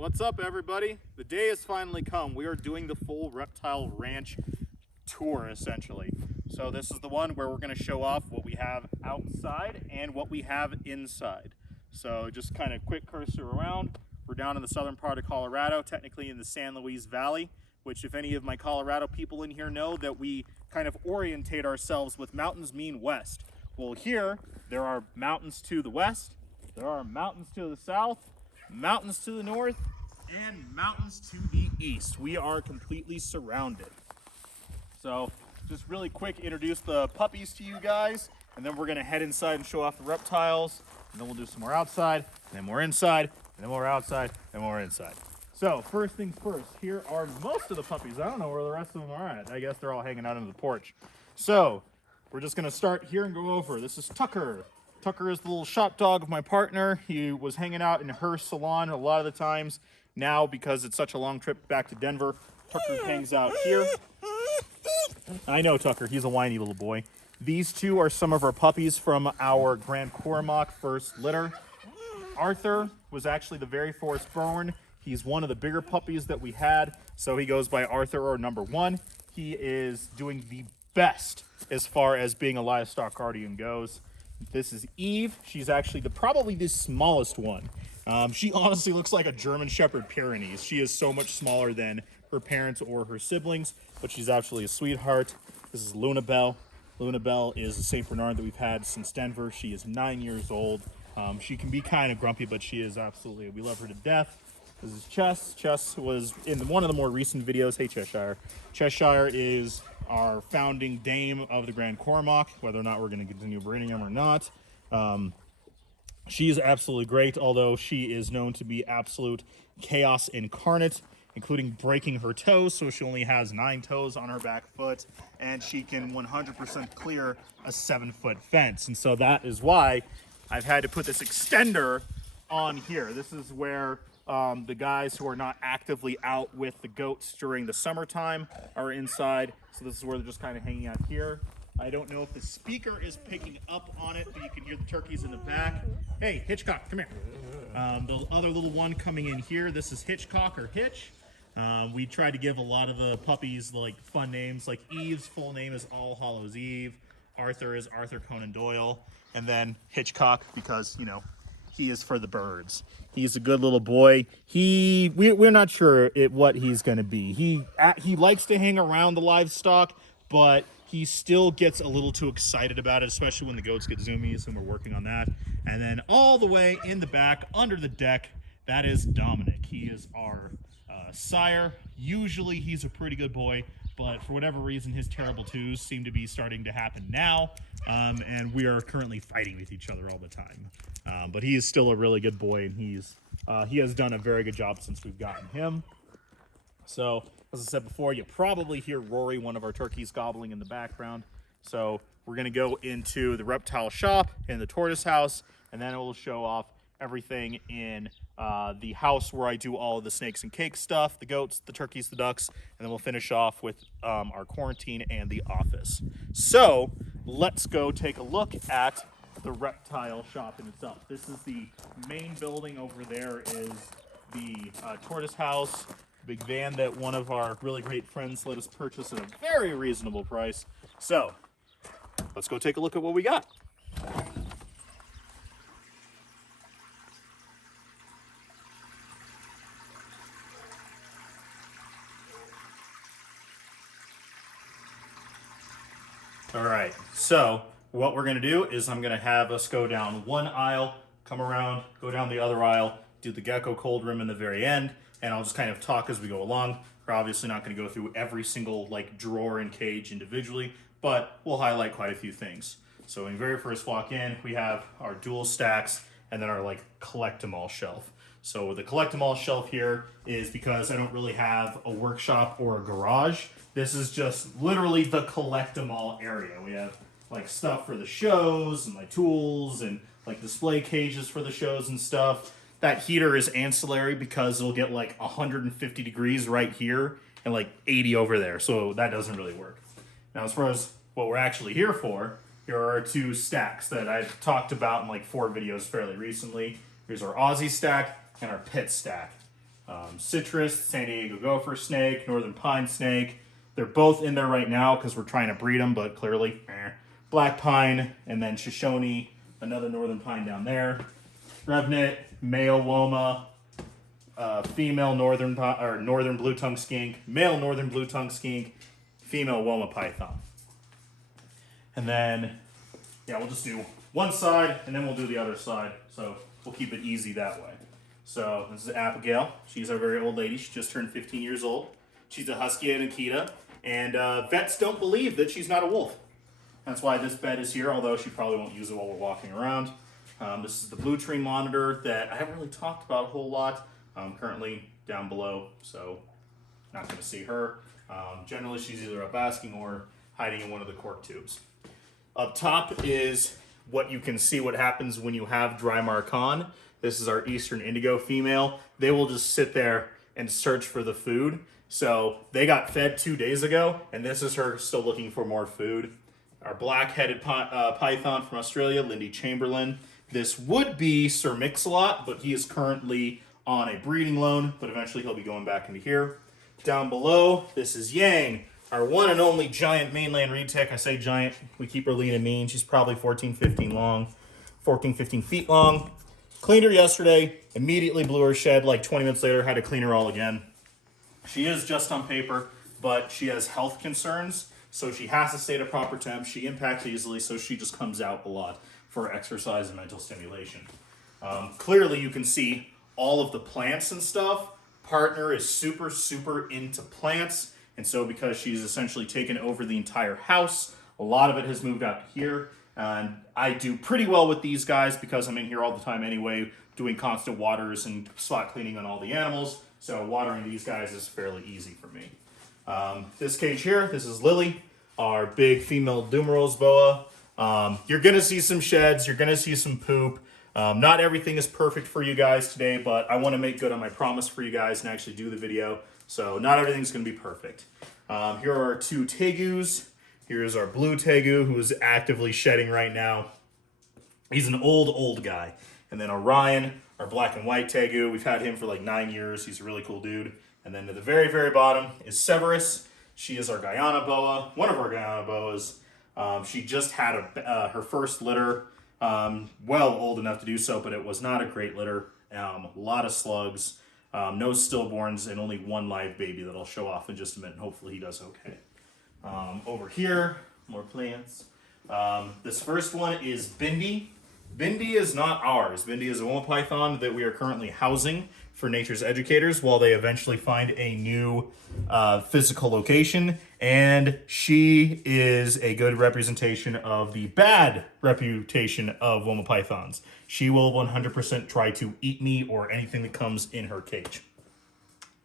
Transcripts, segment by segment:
What's up, everybody? The day has finally come. We are doing the full Reptile Ranch tour, essentially. So this is the one where we're going to show off what we have outside and what we have inside. So just kind of quick cursor around. We're down in the southern part of Colorado, technically in the San Luis Valley, which if any of my Colorado people in here know that we kind of orientate ourselves with mountains mean west. Well, here there are mountains to the west, there are mountains to the south, mountains to the north, and mountains to the east. We are completely surrounded. So just really quick introduce the puppies to you guys, and then we're gonna head inside and show off the reptiles, and then we'll do some more outside, and then more inside, and then more outside, and more inside. So first things first, here are most of the puppies. I don't know where the rest of them are at. I guess they're all hanging out on the porch. So we're just gonna start here and go over. This is Tucker. Tucker is the little shop dog of my partner. He was hanging out in her salon a lot of the times. Now, because it's such a long trip back to Denver, Tucker hangs out here. I know Tucker, he's a whiny little boy. These two are some of our puppies from our Grand Cormac first litter. Arthur was actually the very firstborn. He's one of the bigger puppies that we had, so he goes by Arthur or number one. He is doing the best as far as being a livestock guardian goes. This is Eve. She's actually probably the smallest one. She honestly looks like a German Shepherd Pyrenees. She is so much smaller than her parents or her siblings, but she's absolutely a sweetheart. This is Luna Bell. Luna Bell is a St. Bernard that we've had since Denver. She is 9 years old. She can be kind of grumpy, but she is absolutely, we love her to death. This is Chess. Chess was in one of the more recent videos. Hey, Cheshire. Cheshire is our founding dame of the Grand Cormac, whether or not we're going to continue breeding him or not. She is absolutely great, although she is known to be absolute chaos incarnate, including breaking her toes, so she only has 9 toes on her back foot, and she can 100% clear a 7-foot fence. And so that is why I've had to put this extender on here. This is where the guys who are not actively out with the goats during the summertime are inside. So this is where they're just kind of hanging out here. I don't know if the speaker is picking up on it, but you can hear the turkeys in the back. Hey, Hitchcock, come here. The other little one coming in here, this is Hitchcock or Hitch. We tried to give a lot of the puppies like fun names, like Eve's full name is All Hallows Eve. Arthur is Arthur Conan Doyle. And then Hitchcock because, you know, he is for the birds. He's a good little boy. We're not sure what he's going to be. He likes to hang around the livestock, but he still gets a little too excited about it, especially when the goats get zoomies, and we're working on that. And then all the way in the back, under the deck, that is Dominic. He is our sire. Usually he's a pretty good boy, but for whatever reason, his terrible twos seem to be starting to happen now, and we are currently fighting with each other all the time. But he is still a really good boy, and he has done a very good job since we've gotten him. So, as I said before, you probably hear Rory, one of our turkeys, gobbling in the background. So we're going to go into the reptile shop and the tortoise house, and then it will show off everything in the house where I do all of the snakes and cake stuff, the goats, the turkeys, the ducks, and then we'll finish off with our quarantine and the office. So let's go take a look at the reptile shop in itself. This is the main building. Over there is the tortoise house, big van that one of our really great friends let us purchase at a very reasonable price. So let's go take a look at what we got. All right, so what we're gonna do is I'm gonna have us go down one aisle, come around, go down the other aisle, do the gecko cold room in the very end, and I'll just kind of talk as we go along. We're obviously not gonna go through every single like drawer and cage individually, but we'll highlight quite a few things. So when you very first walk in, we have our dual stacks and then our like collect-em-all shelf. So the collect-em-all shelf here is because I don't really have a workshop or a garage. This is just literally the collect-em-all area. We have like stuff for the shows and my tools and like display cages for the shows and stuff. That heater is ancillary because it'll get like 150 degrees right here and like 80 over there. So that doesn't really work. Now, as far as what we're actually here for, here are our 2 stacks that I've talked about in like 4 videos fairly recently. Here's our Aussie stack and our pit stack. citrus, San Diego gopher snake, northern pine snake. They're both in there right now because we're trying to breed them, but clearly, black pine, and then Shoshone, another northern pine down there. Revenant, male Woma, female northern blue tongue skink, male northern blue tongue skink, female Woma python. And then, yeah, we'll just do one side and then we'll do the other side. So we'll keep it easy that way. So this is Abigail. She's our very old lady. She just turned 15 years old. She's a Husky and Akita. And vets don't believe that she's not a wolf. That's why this bed is here, although she probably won't use it while we're walking around. This is the blue tree monitor that I haven't really talked about a whole lot. Currently down below, so not going to see her. Generally, she's either up basking or hiding in one of the cork tubes. Up top is what you can see what happens when you have dry mark on. This is our Eastern Indigo female. They will just sit there and search for the food. So they got fed 2 days ago, and this is her still looking for more food. Our black-headed python from Australia, Lindy Chamberlain. This would be Sir Mix-a-Lot, but he is currently on a breeding loan, but eventually he'll be going back into here. Down below, this is Yang, our one and only giant mainland retic. I say giant, we keep her lean and mean. She's probably 14, 15 feet long. Cleaned her yesterday, immediately blew her shed. Like 20 minutes later, had to clean her all again. She is just on paper, but she has health concerns, so she has to stay at a proper temp. She impacts easily, so she just comes out a lot for exercise and mental stimulation. Clearly, you can see all of the plants and stuff. Partner is super, super into plants, and so because she's essentially taken over the entire house, a lot of it has moved out here. And I do pretty well with these guys because I'm in here all the time anyway, doing constant waters and spot cleaning on all the animals. So watering these guys is fairly easy for me. This cage here, this is Lily, our big female Dumerose boa. You're going to see some sheds. You're going to see some poop. Not everything is perfect for you guys today, but I want to make good on my promise for you guys and actually do the video. So not everything's going to be perfect. Here are our two tegus. Here's our blue tegu, who is actively shedding right now. He's an old guy. And then Orion, our black and white tegu. We've had him for like 9 years. He's a really cool dude. And then to the very, very bottom is Severus. She is our Guyana boa, one of our Guyana boas. She just had her first litter. Well old enough to do so, but it was not a great litter. A lot of slugs, no stillborns, and only one live baby that I'll show off in just a minute. Hopefully he does okay. Over here, more plants. This first one is Bindi. Bindi is not ours. Bindi is a Woma python that we are currently housing for Nature's Educators while they eventually find a new physical location. And she is a good representation of the bad reputation of Woma pythons. She will 100% try to eat me or anything that comes in her cage.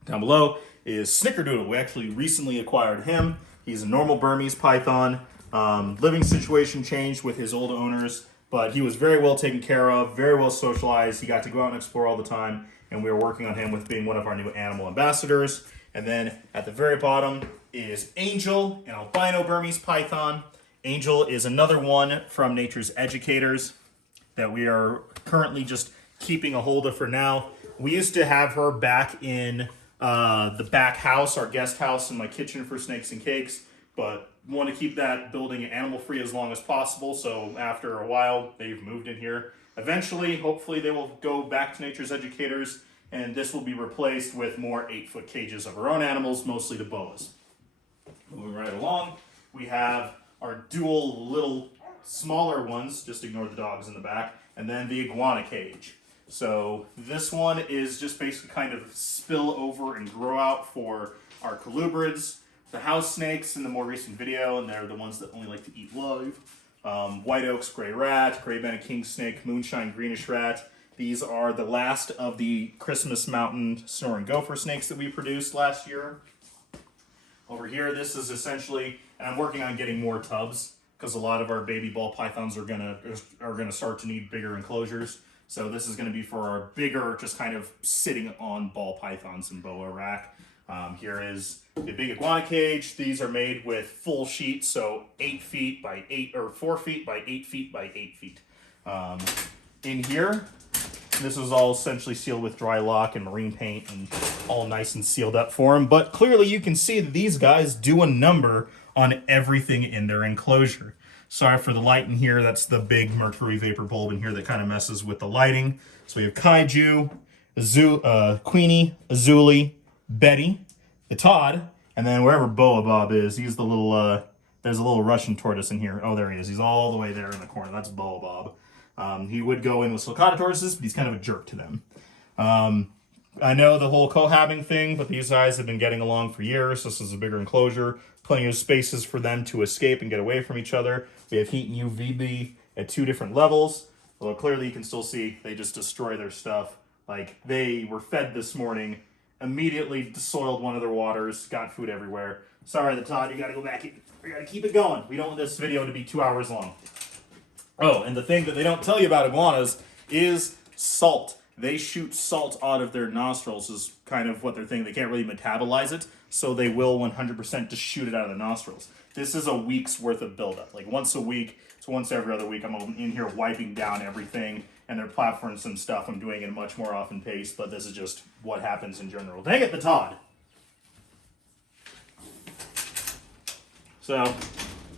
Down below is Snickerdoodle. We actually recently acquired him. He's a normal Burmese python. Living situation changed with his old owners, but he was very well taken care of, very well socialized. He got to go out and explore all the time, and we were working on him with being one of our new animal ambassadors. And then at the very bottom is Angel, an albino Burmese python. Angel is another one from Nature's Educators that we are currently just keeping a hold of for now. We used to have her back in the back house, our guest house, in my kitchen for snakes and cakes, but want to keep that building animal free as long as possible. So after a while, they've moved in here. Eventually, hopefully, they will go back to Nature's Educators, and this will be replaced with more 8-foot cages of our own animals, mostly the boas. Moving right along, we have our dual little smaller ones, just ignore the dogs in the back, and then the iguana cage. So this one is just basically kind of spill over and grow out for our colubrids, the house snakes in the more recent video, and they're the ones that only like to eat live. White oaks, gray rat, gray banded king snake, moonshine greenish rat. These are the last of the Christmas Mountain snoring gopher snakes that we produced last year. Over here, this is essentially, and I'm working on getting more tubs because a lot of our baby ball pythons are gonna start to need bigger enclosures. So this is going to be for our bigger, just kind of sitting on ball pythons and boa rack. Here is the big iguana cage. These are made with full sheets, so 8 feet by 8, or 4 feet by 8 feet by 8 feet. In here, This was all essentially sealed with dry lock and marine paint and all nice and sealed up for them. But clearly you can see that these guys do a number on everything in their enclosure. Sorry for the light in here. That's the big mercury vapor bulb in here that kind of messes with the lighting. So we have Kaiju, Queenie, Azuli, Betty, the Todd, and then wherever Boa Bob is, he's the little, there's a little Russian tortoise in here. Oh, there he is. He's all the way there in the corner. That's Boa Bob. He would go in with sulcata tortoises, but he's kind of a jerk to them. I know the whole cohabbing thing, but these guys have been getting along for years. This is a bigger enclosure. Plenty of spaces for them to escape and get away from each other. We have heat and UVB at 2 different levels. Although clearly you can still see they just destroy their stuff. Like, they were fed this morning, immediately soiled one of their waters, got food everywhere. Sorry, the Todd, you gotta go back. We gotta keep it going. We don't want this video to be 2 hours long. Oh, and the thing that they don't tell you about iguanas is salt. They shoot salt out of their nostrils is kind of what they're thinking. They can't really metabolize it, so they will 100% just shoot it out of the nostrils. This is a week's worth of buildup. Like once a week, so once every other week, I'm in here wiping down everything, and they're platforming some stuff. I'm doing it at a much more often pace, but this is just what happens in general. Dang it, the Todd! So,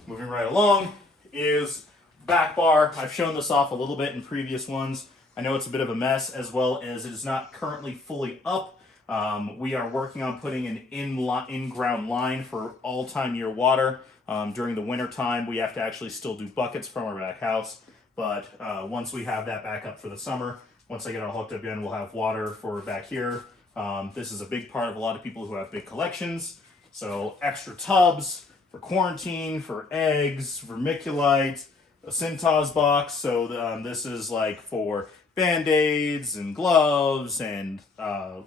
moving right along is back bar. I've shown this off a little bit in previous ones. I know it's a bit of a mess, as well as it is not currently fully up. We are working on putting an in-ground line for all time year water. During the winter time, we have to actually still do buckets from our back house. But once we have that back up for the summer, once I get it all hooked up again, we'll have water for back here. This is a big part of a lot of people who have big collections. So extra tubs for quarantine, for eggs, vermiculite, a Cintas box. So this is like for Band-Aids and gloves and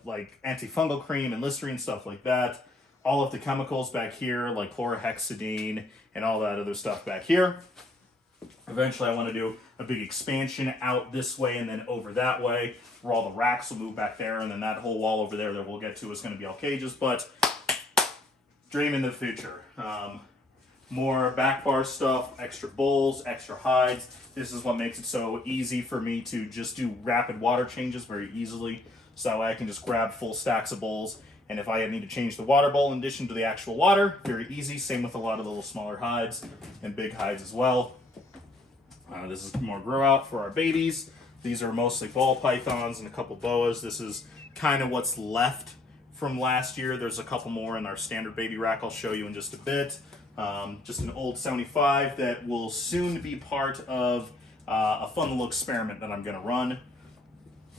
like antifungal cream and Listerine, stuff like that. All of the chemicals back here, like chlorhexidine and all that other stuff back here. Eventually I want to do a big expansion out this way and then over that way, where all the racks will move back there, and then that whole wall over there that we'll get to is going to be all cages, but dream in the future. More back bar stuff, extra bowls, extra hides. This is what makes it so easy for me to just do rapid water changes very easily. So that way I can just grab full stacks of bowls. And if I need to change the water bowl in addition to the actual water, very easy. Same with a lot of the little smaller hides and big hides as well. This is more grow out for our babies. These are mostly ball pythons and a couple boas. This is kind of what's left from last year. There's a couple more in our standard baby rack I'll show you in just a bit. Just an old 75 that will soon be part of a fun little experiment that I'm going to run.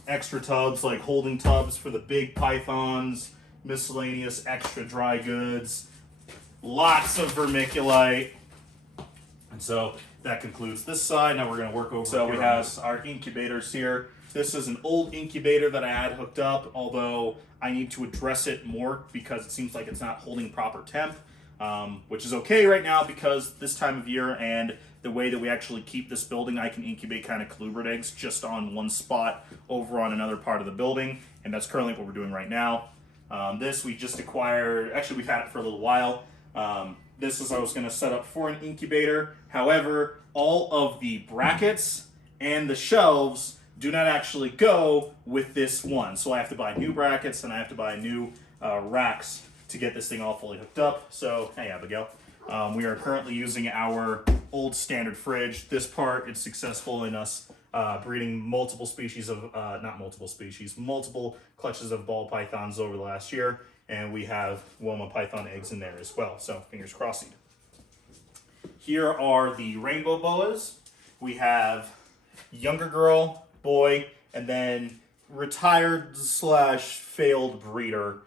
Extra tubs, like holding tubs for the big pythons, miscellaneous extra dry goods, lots of vermiculite. And so that concludes this side. Now we're going to work over. So we have our incubators here. This is an old incubator that I had hooked up, although I need to address it more because it seems like it's not holding proper temp. Which is okay right now because this time of year and the way that we actually keep this building, I can incubate kind of colubrid eggs just on one spot over on another part of the building, and that's currently what we're doing right now. This we just acquired, actually we've had it for a little while. This is I was going to set up for an incubator. However, all of the brackets and the shelves do not actually go with this one. So I have to buy new brackets and I have to buy new racks to get this thing all fully hooked up. So, hey Abigail. We are currently using our old standard fridge. This part is successful in us breeding multiple species of, multiple clutches of ball pythons over the last year. And we have Woma python eggs in there as well. So, fingers crossed. Here are the rainbow boas. We have younger girl, boy, and then retired / failed breeder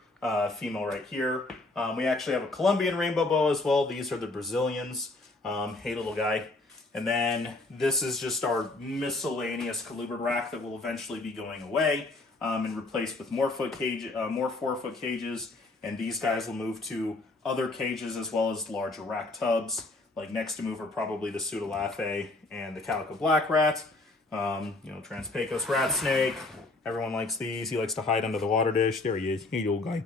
female right here. We actually have a Colombian rainbow boa as well. These are the Brazilians. Hey, little guy. And then this is just our miscellaneous colubrid rack that will eventually be going away and replaced with more 4-foot cages. And these guys will move to other cages as well as larger rack tubs. Like next to move are probably the Pseudolaphe and the Calico black rat. Transpecos rat snake. Everyone likes these. He likes to hide under the water dish. There he is. Hey, old guy.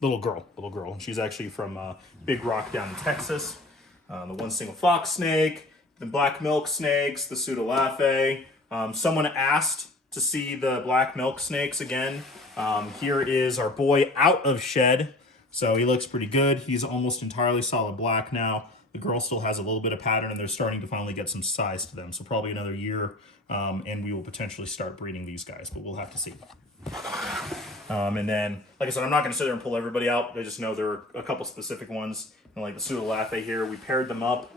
Little girl. She's actually from Big Rock down in Texas. The one single fox snake, the black milk snakes, the Pseudolaphe. Someone asked to see the black milk snakes again. Here is our boy out of shed. So he looks pretty good. He's almost entirely solid black now. The girl still has a little bit of pattern, and they're starting to finally get some size to them. So probably another year, and we will potentially start breeding these guys, but we'll have to see. And then, like I said, I'm not going to sit there and pull everybody out. I just know there are a couple specific ones. And like the Pseudolaphe here, we paired them up.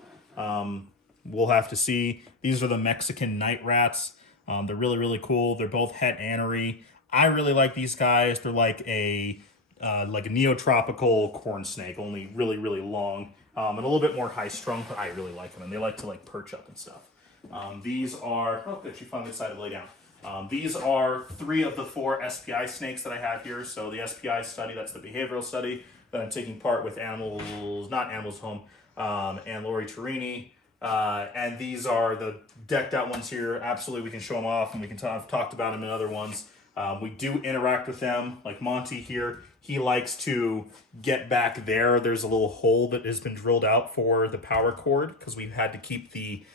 We'll have to see. These are the Mexican night rats. They're really, really cool. They're both het anery. I really like these guys. They're like a neotropical corn snake, only really, really long, and a little bit more high strung, but I really like them, and they like to like perch up and stuff. These are, oh good, she finally decided to lay down. These are 3 of the 4 SPI snakes that I have here. So the SPI study, that's the behavioral study that I'm taking part with Animals, not Animals Home, and Lori Torini. And these are the decked out ones here. Absolutely, we can show them off, and we can I've talked about them in other ones. We do interact with them, like Monty here. He likes to get back there. There's a little hole that has been drilled out for the power cord because we've had to keep the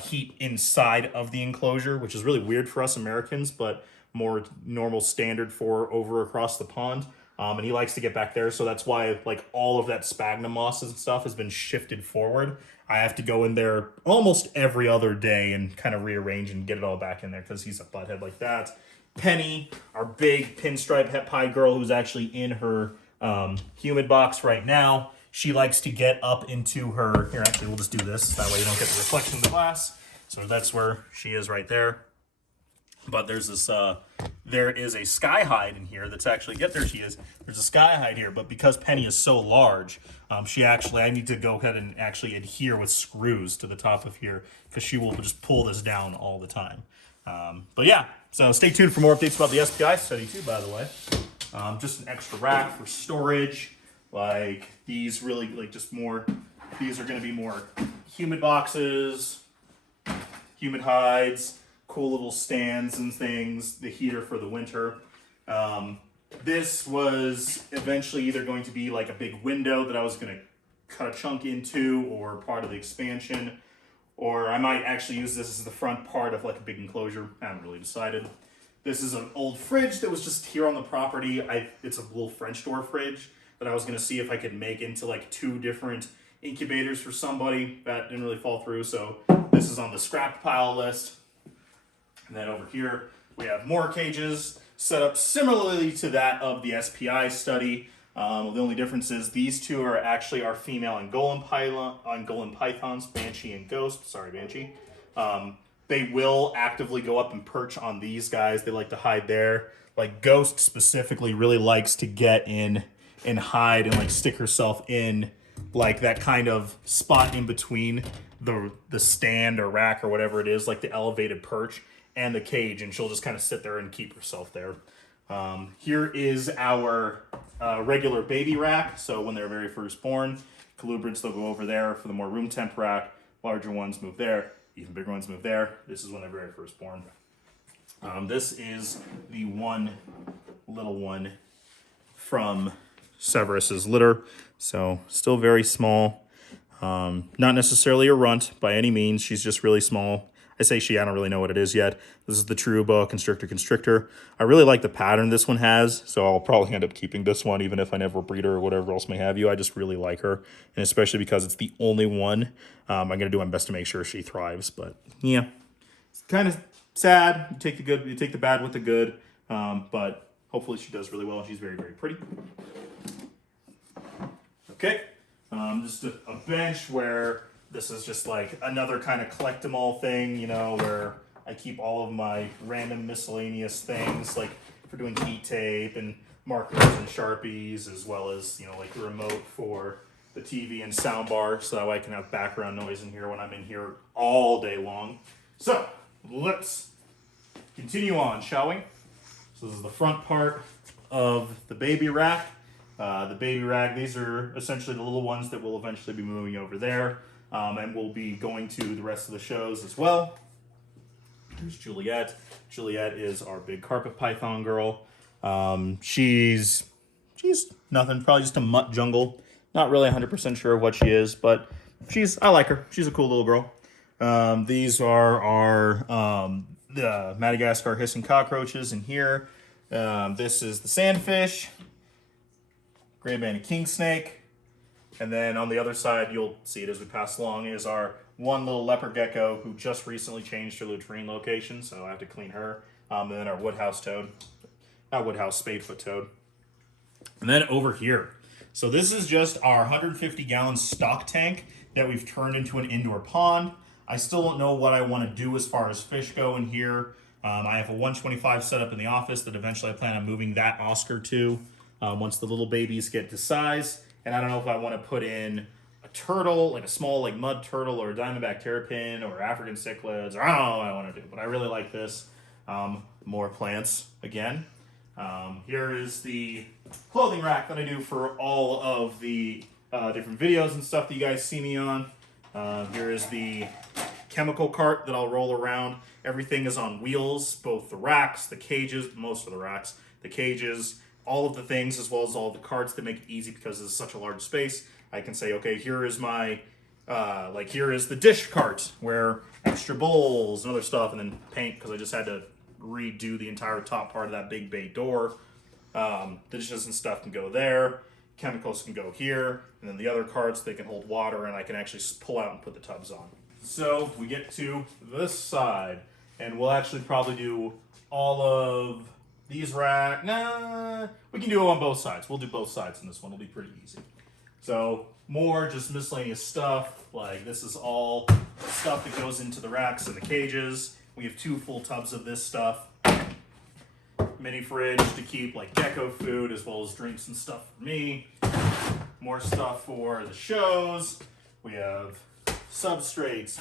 heat inside of the enclosure, which is really weird for us Americans, but more normal standard for over across the pond. And he likes to get back there, so that's why like all of that sphagnum moss and stuff has been shifted forward. I have to go in there almost every other day and kind of rearrange and get it all back in there because he's a butthead like that. Penny, our big pinstripe het pie girl who's actually in her humid box right now. She likes to get up into her, here actually we'll just do this, that way you don't get the reflection of the glass. So that's where she is right there. But there's this, there is a sky hide in here that's actually, yep, there she is. There's a sky hide here, but because Penny is so large, I need to go ahead and actually adhere with screws to the top of here because she will just pull this down all the time. But yeah, so stay tuned for more updates about the SPI study too, by the way. Just an extra rack for storage. Like these really, like just more, these are going to be more humid boxes, humid hides, cool little stands and things, the heater for the winter. This was eventually either going to be like a big window that I was going to cut a chunk into or part of the expansion, or I might actually use this as the front part of like a big enclosure. I haven't really decided. This is an old fridge that was just here on the property. It's a little French door fridge that I was going to see if I could make into like 2 different incubators for somebody. That didn't really fall through, so this is on the scrap pile list. And then over here, we have more cages set up similarly to that of the SPI study. The only difference is these 2 are actually our female Angolan pythons, Banshee and Ghost. Sorry, Banshee. They will actively go up and perch on these guys. They like to hide there. Like Ghost specifically really likes to get in and hide and like stick herself in like that kind of spot in between the stand or rack or whatever it is, like the elevated perch and the cage, and she'll just kind of sit there and keep herself there. Here is our regular baby rack. So when they're very first born, colubrids, they'll go over there for the more room temp rack. Larger ones move there, even bigger ones move there. This is when they're very first born. This is the one little one from Severus's litter. So still very small. Not necessarily a runt by any means. She's just really small. I say she, I don't really know what it is yet. This is the true boa constrictor. I really like the pattern this one has, so I'll probably end up keeping this one even if I never breed her or whatever else may have you. I just really like her, and especially because it's the only one. I'm going to do my best to make sure she thrives, but yeah. It's kind of sad. You take the good, you take the bad with the good, but hopefully she does really well, and she's very, very pretty. Okay, just a bench where this is just like another kind of collectible thing, you know, where I keep all of my random miscellaneous things, like for doing heat tape and markers and Sharpies, as well as, you know, like the remote for the TV and sound bar, so that way I can have background noise in here when I'm in here all day long. So let's continue on, shall we? So this is the front part of the baby rack. The baby rack, these are essentially the little ones that will eventually be moving over there. And we'll be going to the rest of the shows as well. Here's Juliet. Juliet is our big carpet python girl. She's nothing, probably just a mutt jungle. Not really 100% sure of what she is, but I like her. She's a cool little girl. These are our the Madagascar hissing cockroaches in here. This is the sandfish, gray banded king snake. And then on the other side, you'll see it as we pass along, is our one little leopard gecko who just recently changed her latrine location, so I have to clean her. And then our woodhouse toad. Not woodhouse, spadefoot toad. And then over here. So this is just our 150-gallon stock tank that we've turned into an indoor pond. I still don't know what I want to do as far as fish go in here. I have a 125 set up in the office that eventually I plan on moving that Oscar to once the little babies get to size. And I don't know if I want to put in a turtle, like a small like mud turtle or a diamondback terrapin or African cichlids, or I don't know what I want to do. But I really like this. More plants again. Here is the clothing rack that I do for all of the different videos and stuff that you guys see me on. Here is the chemical cart that I'll roll around. Everything is on wheels, both the racks, the cages, most of the racks, the cages, all of the things, as well as all the carts that make it easy because it's such a large space. I can say, okay, here is my, here is the dish cart where extra bowls and other stuff, and then paint, because I just had to redo the entire top part of that big bay door. Dishes and stuff can go there. Chemicals can go here. And then the other carts, they can hold water, and I can actually pull out and put the tubs on. So we get to this side, and we'll actually probably do all of these racks. Nah, we can do it on both sides. We'll do both sides in this one. It'll be pretty easy. So more just miscellaneous stuff. Like this is all stuff that goes into the racks and the cages. We have 2 full tubs of this stuff. Mini fridge to keep like gecko food as well as drinks and stuff for me. More stuff for the shows. We have substrates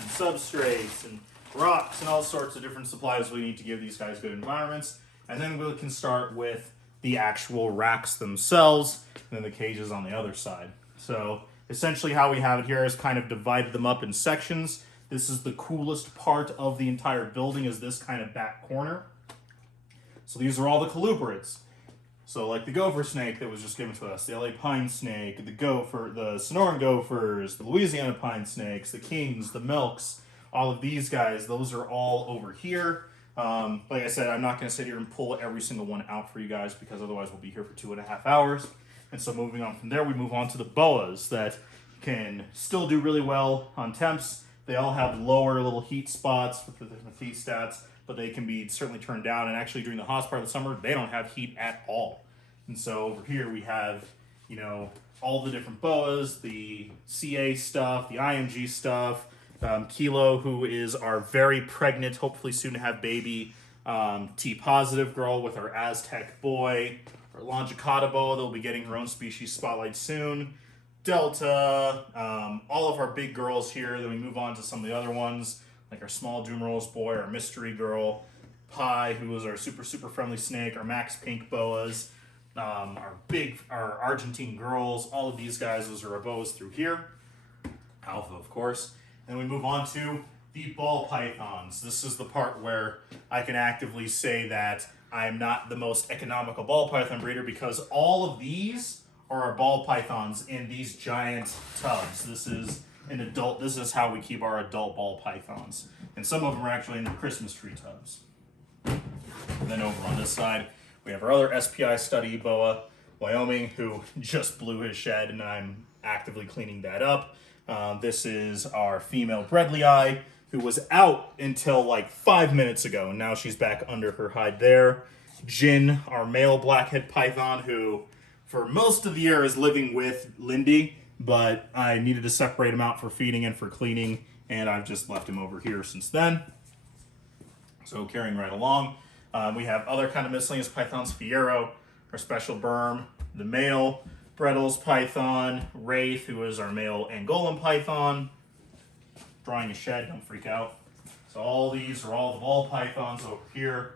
and rocks and all sorts of different supplies we need to give these guys good environments. And then we can start with the actual racks themselves and then the cages on the other side. So essentially how we have it here is kind of divided them up in sections. This is the coolest part of the entire building, is this kind of back corner. So these are all the colubrids. So like the gopher snake that was just given to us, the LA pine snake, the gopher, the Sonoran gophers, the Louisiana pine snakes, the kings, the milks, all of these guys, those are all over here. Like I said, I'm not going to sit here and pull every single one out for you guys because otherwise we'll be here for 2.5 hours. And so moving on from there, we move on to the boas that can still do really well on temps. They all have lower little heat spots with the different heat stats, but they can be certainly turned down. And actually during the hottest part of the summer, they don't have heat at all. And so over here we have, you know, all the different boas, the CA stuff, the IMG stuff, Kilo, who is our very pregnant, hopefully soon to have baby, T-positive girl with our Aztec boy, our Longicauda boa that will be getting her own species spotlight soon, Delta, all of our big girls here. Then we move on to some of the other ones, like our small Dumerose boy, our mystery girl, Pi, who is our super friendly snake, our Max Pink boas, our Argentine girls, all of these guys, those are our boas through here. Alpha, of course. And we move on to the ball pythons. This is the part where I can actively say that I'm not the most economical ball python breeder because all of these are our ball pythons in these giant tubs. This is how we keep our adult ball pythons. And some of them are actually in the Christmas tree tubs. And then over on this side, we have our other SPI study boa, Wyoming, who just blew his shed, and I'm actively cleaning that up. This is our female Bredlii, who was out until like 5 minutes ago, and now she's back under her hide there. Jin, our male blackhead python, who for most of the year is living with Lindy, but I needed to separate him out for feeding and for cleaning, and I've just left him over here since then. So carrying right along. We have other kind of miscellaneous pythons, Fiero, our special berm, the male Brettles python, Wraith, who is our male Angolan python. Drawing a shed, don't freak out. So all these are all the ball pythons over here.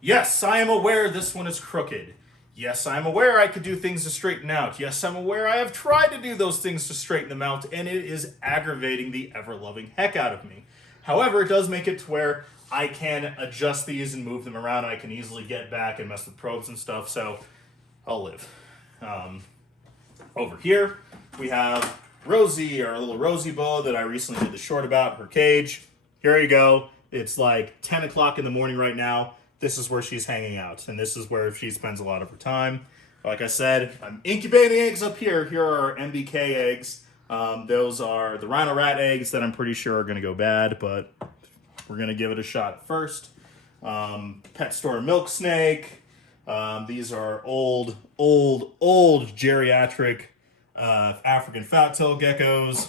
Yes, I am aware this one is crooked. Yes, I'm aware I could do things to straighten out. Yes, I'm aware I have tried to do those things to straighten them out, and it is aggravating the ever-loving heck out of me. However, it does make it to where I can adjust these and move them around. I can easily get back and mess with probes and stuff, so I'll live. Over here, we have Rosie, our little Rosie boa that I recently did the short about, her cage. Here you go. It's like 10 o'clock in the morning right now. This is where she's hanging out, and this is where she spends a lot of her time. Like I said, I'm incubating eggs up here. Here are our MBK eggs. Those are the rhino rat eggs that I'm pretty sure are going to go bad, but we're going to give it a shot first. Pet store milk snake. These are old geriatric African fat-tail geckos.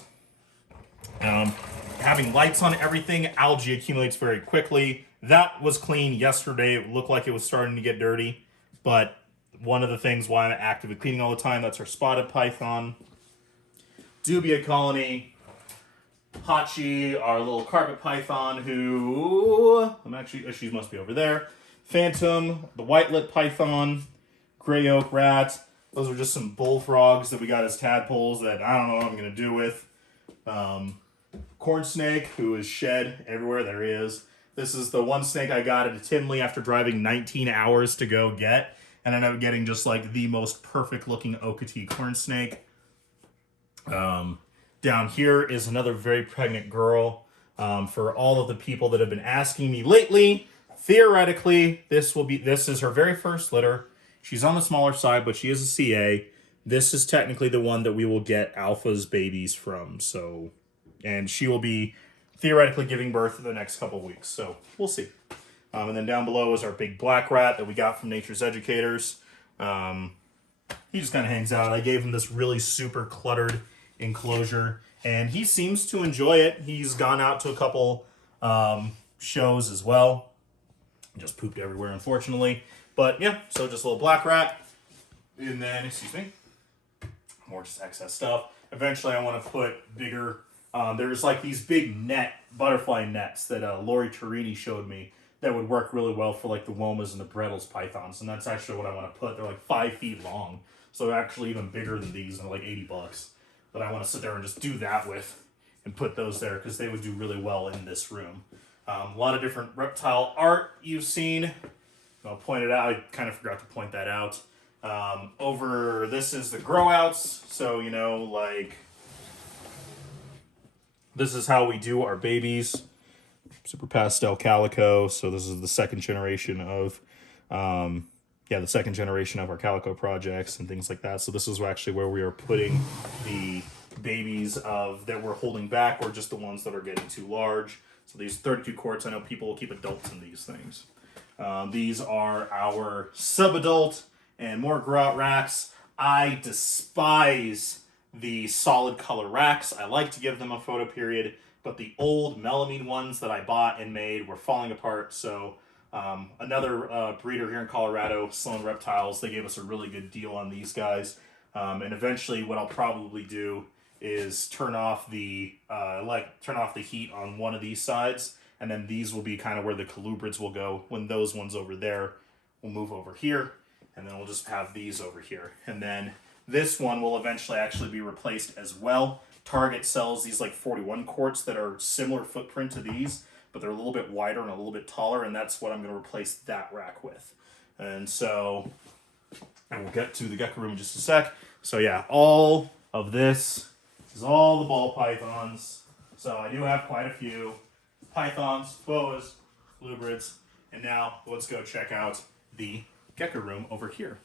Having lights on everything, algae accumulates very quickly. That was clean yesterday. It looked like it was starting to get dirty, but one of the things why I'm actively cleaning all the time, that's our spotted python. Dubia colony. Hachi, our little carpet python, who she must be over there. Phantom, the white-lip python, gray oak rat. Those are just some bullfrogs that we got as tadpoles that I don't know what I'm going to do with. Corn snake, who is shed everywhere. There he is. This is the one snake I got at a Tinley after driving 19 hours to go get. And I ended up getting just like the most perfect-looking Okatee corn snake. Down here is another very pregnant girl. For all of the people that have been asking me lately, theoretically, this is her very first litter. She's on the smaller side, but she is a CA. This is technically the one that we will get Alpha's babies from. So, and she will be theoretically giving birth in the next couple of weeks. So we'll see. And then down below is our big black rat that we got from Nature's Educators. He just kind of hangs out. I gave him this really super cluttered enclosure, and he seems to enjoy it. He's gone out to a couple shows as well. Just pooped everywhere, unfortunately. But yeah, so just a little black rat. And then, excuse me, more just excess stuff. Eventually, I want to put bigger. There's like these big butterfly nets that Lori Torini showed me that would work really well for like the Womas and the Brettles pythons. And that's actually what I want to put. They're like 5 feet long. So they're actually even bigger than these, and they're like $80. But I want to sit there and just do that with and put those there because they would do really well in this room. A lot of different reptile art you've seen. I'll point it out. I kind of forgot to point that out. This is the grow outs. So, you know, like, this is how we do our babies. Super pastel calico. So this is the second generation of, the second generation of our calico projects and things like that. So this is actually where we are putting the babies that we're holding back, or just the ones that are getting too large. So these 32 quarts, I know people will keep adults in these things. These are our sub-adult and more grout racks. I despise the solid color racks. I like to give them a photo period, but the old melamine ones that I bought and made were falling apart. So another breeder here in Colorado, Sloan Reptiles, they gave us a really good deal on these guys. And eventually what I'll probably do is turn off the heat on one of these sides, and then these will be kind of where the colubrids will go. When those ones over there will move over here, and then we'll just have these over here. And then this one will eventually actually be replaced as well. Target sells these like 41 quarts that are similar footprint to these, but they're a little bit wider and a little bit taller, and that's what I'm going to replace that rack with. And so, and we'll get to the gecko room in just a sec. So yeah, all of this is all the ball pythons. So I do have quite a few pythons, boas, colubrids, and now let's go check out the gecko room over here.